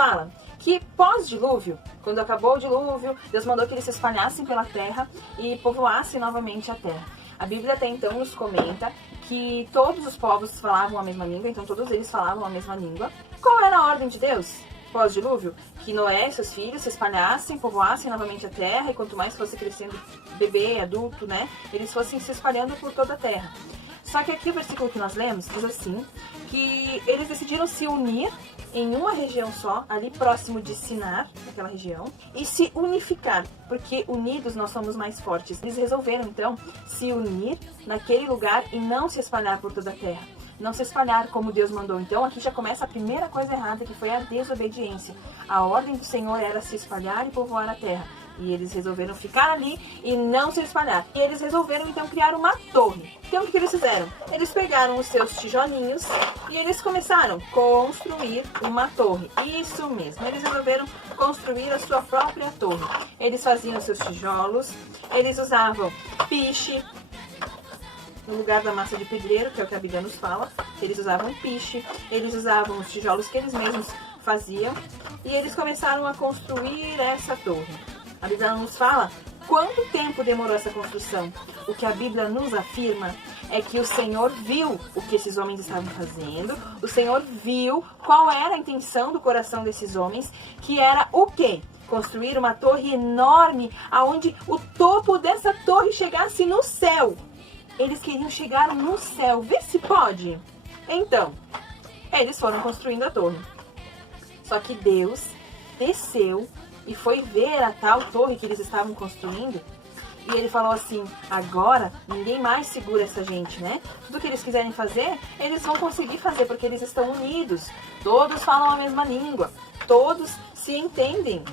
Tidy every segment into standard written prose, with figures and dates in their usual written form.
fala que pós-dilúvio, quando acabou o dilúvio, Deus mandou que eles se espalhassem pela terra e povoassem novamente a terra. A Bíblia até então nos comenta que todos os povos falavam a mesma língua, então todos eles falavam a mesma língua. Qual era a ordem de Deus pós-dilúvio? Que Noé e seus filhos se espalhassem, povoassem novamente a terra, e quanto mais fosse crescendo bebê, adulto, né, eles fossem se espalhando por toda a terra. Só que aqui o versículo que nós lemos diz assim, que eles decidiram se unir em uma região só, ali próximo de Sinar, naquela região, e se unificar, porque unidos nós somos mais fortes. Eles resolveram, então, se unir naquele lugar e não se espalhar por toda a terra. Não se espalhar como Deus mandou. Então, aqui já começa a primeira coisa errada, que foi a desobediência. A ordem do Senhor era se espalhar e povoar a terra. E eles resolveram ficar ali e não se espalhar. E eles resolveram, então, criar uma torre. Então, o que eles fizeram? Eles pegaram os seus tijolinhos e eles começaram a construir uma torre. Isso mesmo, eles resolveram construir a sua própria torre. Eles faziam os seus tijolos, eles usavam piche, no lugar da massa de pedreiro, que é o que a Bíblia nos fala. Eles usavam piche, eles usavam os tijolos que eles mesmos faziam. E eles começaram a construir essa torre. A Bíblia nos fala quanto tempo demorou essa construção. O que a Bíblia nos afirma é que o Senhor viu o que esses homens estavam fazendo. O Senhor viu qual era a intenção do coração desses homens, que era o quê? Construir uma torre enorme, aonde o topo dessa torre chegasse no céu. Eles queriam chegar no céu. Vê se pode. Então, eles foram construindo a torre. Só que Deus desceu e foi ver a tal torre que eles estavam construindo. E ele falou assim, agora ninguém mais segura essa gente, né? Tudo que eles quiserem fazer, eles vão conseguir fazer, porque eles estão unidos. Todos falam a mesma língua. Todos se entendem.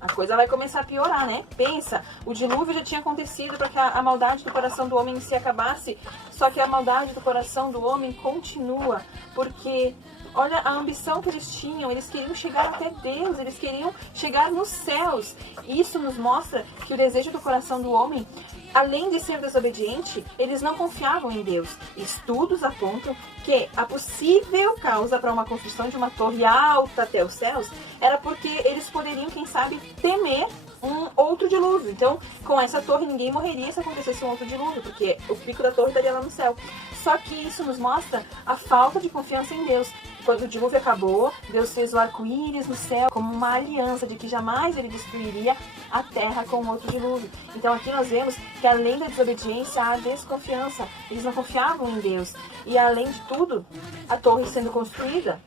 A coisa vai começar a piorar, né? Pensa, o dilúvio já tinha acontecido para que a maldade do coração do homem se acabasse. Só que a maldade do coração do homem continua, porque olha a ambição que eles tinham, eles queriam chegar até Deus, eles queriam chegar nos céus. Isso nos mostra que o desejo do coração do homem, além de ser desobediente, eles não confiavam em Deus. Estudos apontam que a possível causa para uma construção de uma torre alta até os céus era porque eles poderiam, quem sabe, temer um outro dilúvio. Então, com essa torre ninguém morreria se acontecesse um outro dilúvio, porque o pico da torre estaria lá no céu. Só que isso nos mostra a falta de confiança em Deus. Quando o dilúvio acabou, Deus fez o arco-íris no céu como uma aliança de que jamais ele destruiria a terra com outro dilúvio. Então aqui nós vemos que além da desobediência há a desconfiança. Eles não confiavam em Deus. E além de tudo, a torre sendo construída,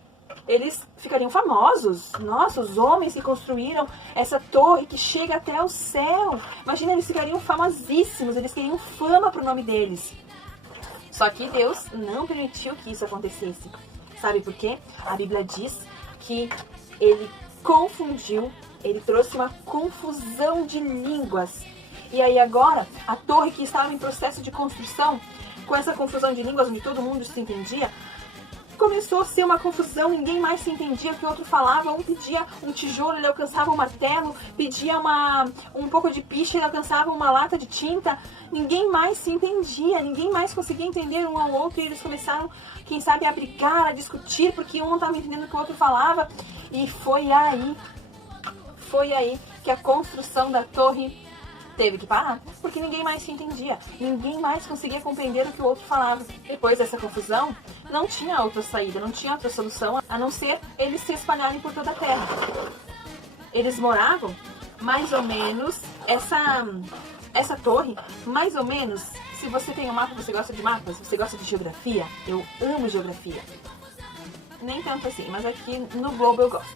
eles ficariam famosos. Nossa, os homens que construíram essa torre que chega até o céu. Imagina, eles ficariam famosíssimos, eles queriam fama para o nome deles. Só que Deus não permitiu que isso acontecesse. Sabe por quê? A Bíblia diz que ele confundiu, ele trouxe uma confusão de línguas. E aí agora, a torre que estava em processo de construção, com essa confusão de línguas, onde todo mundo se entendia, começou a ser uma confusão, ninguém mais se entendia o que o outro falava. Um pedia um tijolo, ele alcançava um martelo, pedia um pouco de piche, ele alcançava uma lata de tinta. Ninguém mais se entendia, ninguém mais conseguia entender um ao outro, e eles começaram, quem sabe, a brigar, a discutir, porque um não estava entendendo o que o outro falava. E foi aí que a construção da torre teve que parar, porque ninguém mais se entendia, ninguém mais conseguia compreender o que o outro falava. Depois dessa confusão, não tinha outra saída, não tinha outra solução, a não ser eles se espalharem por toda a terra. Eles moravam, mais ou menos, essa torre, mais ou menos, se você tem um mapa, você gosta de mapas, você gosta de geografia, eu amo geografia. Nem tanto assim, mas aqui no globo eu gosto.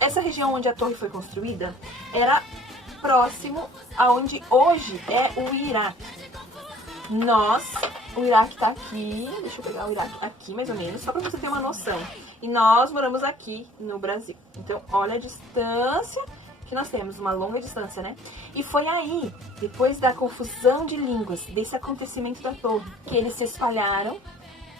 Essa região onde a torre foi construída era próximo aonde hoje é o Iraque. O Iraque tá aqui, deixa eu pegar o Iraque aqui mais ou menos, só para você ter uma noção. E nós moramos aqui no Brasil. Então, olha a distância que nós temos, uma longa distância, né? E foi aí, depois da confusão de línguas, desse acontecimento da torre, que eles se espalharam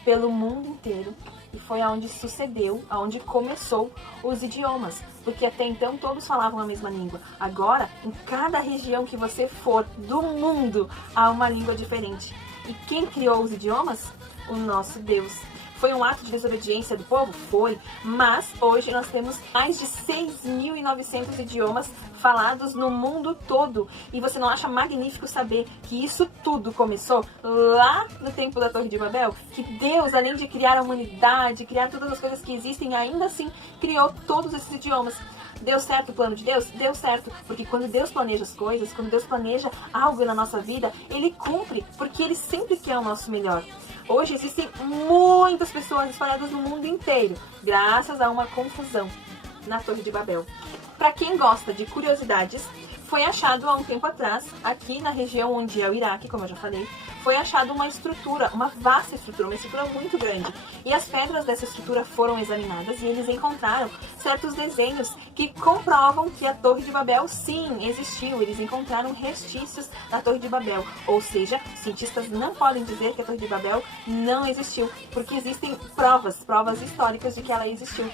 pelo mundo inteiro. E foi aonde sucedeu, aonde começou os idiomas. Porque até então todos falavam a mesma língua. Agora, em cada região que você for do mundo, há uma língua diferente. E quem criou os idiomas? O nosso Deus. Foi um ato de desobediência do povo? Foi. Mas hoje nós temos mais de 6.900 idiomas falados no mundo todo. E você não acha magnífico saber que isso tudo começou lá no tempo da Torre de Babel? Que Deus, além de criar a humanidade, criar todas as coisas que existem, ainda assim criou todos esses idiomas. Deu certo o plano de Deus? Deu certo, porque quando Deus planeja as coisas, quando Deus planeja algo na nossa vida, Ele cumpre, porque Ele sempre quer o nosso melhor. Hoje existem muitas pessoas espalhadas no mundo inteiro, graças a uma confusão na Torre de Babel. Para quem gosta de curiosidades, foi achado há um tempo atrás, aqui na região onde é o Iraque, como eu já falei, foi achado uma estrutura, uma vasta estrutura, uma estrutura muito grande. E as pedras dessa estrutura foram examinadas e eles encontraram certos desenhos que comprovam que a Torre de Babel, sim, existiu. Eles encontraram restícios da Torre de Babel. Ou seja, cientistas não podem dizer que a Torre de Babel não existiu, porque existem provas históricas de que ela existiu.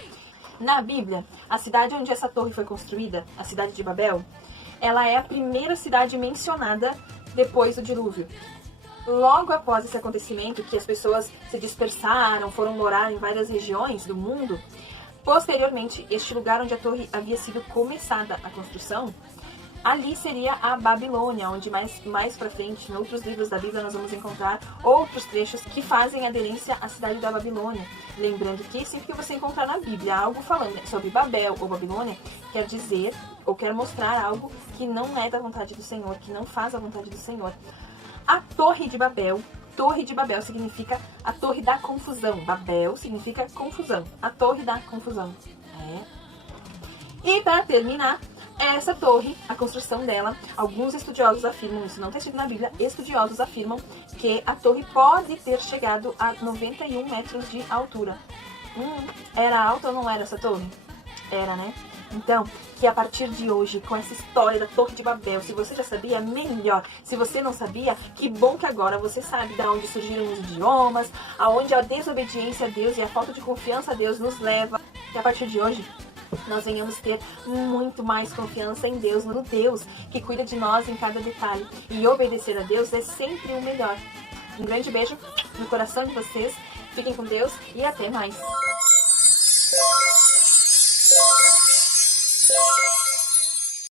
Na Bíblia, a cidade onde essa torre foi construída, a cidade de Babel, ela é a primeira cidade mencionada depois do dilúvio. Logo após esse acontecimento, que as pessoas se dispersaram, foram morar em várias regiões do mundo, posteriormente, este lugar onde a torre havia sido começada a construção, ali seria a Babilônia, onde mais pra frente, em outros livros da Bíblia, nós vamos encontrar outros trechos que fazem aderência à cidade da Babilônia. Lembrando que sempre que você encontrar na Bíblia algo falando sobre Babel ou Babilônia, quer dizer ou quer mostrar algo que não é da vontade do Senhor, que não faz a vontade do Senhor. A Torre de Babel significa a Torre da Confusão. Babel significa confusão. A Torre da Confusão. E para terminar, essa torre, a construção dela, alguns estudiosos afirmam, isso não está escrito na Bíblia, estudiosos afirmam que a torre pode ter chegado a 91 metros de altura. Era alta ou não era essa torre? Era, né? Então, que a partir de hoje, com essa história da Torre de Babel, se você já sabia, melhor. Se você não sabia, que bom que agora você sabe de onde surgiram os idiomas, aonde a desobediência a Deus e a falta de confiança a Deus nos leva. Que a partir de hoje, nós venhamos ter muito mais confiança em Deus, no Deus que cuida de nós em cada detalhe. E obedecer a Deus é sempre o melhor. Um grande beijo no coração de vocês, fiquem com Deus e até mais!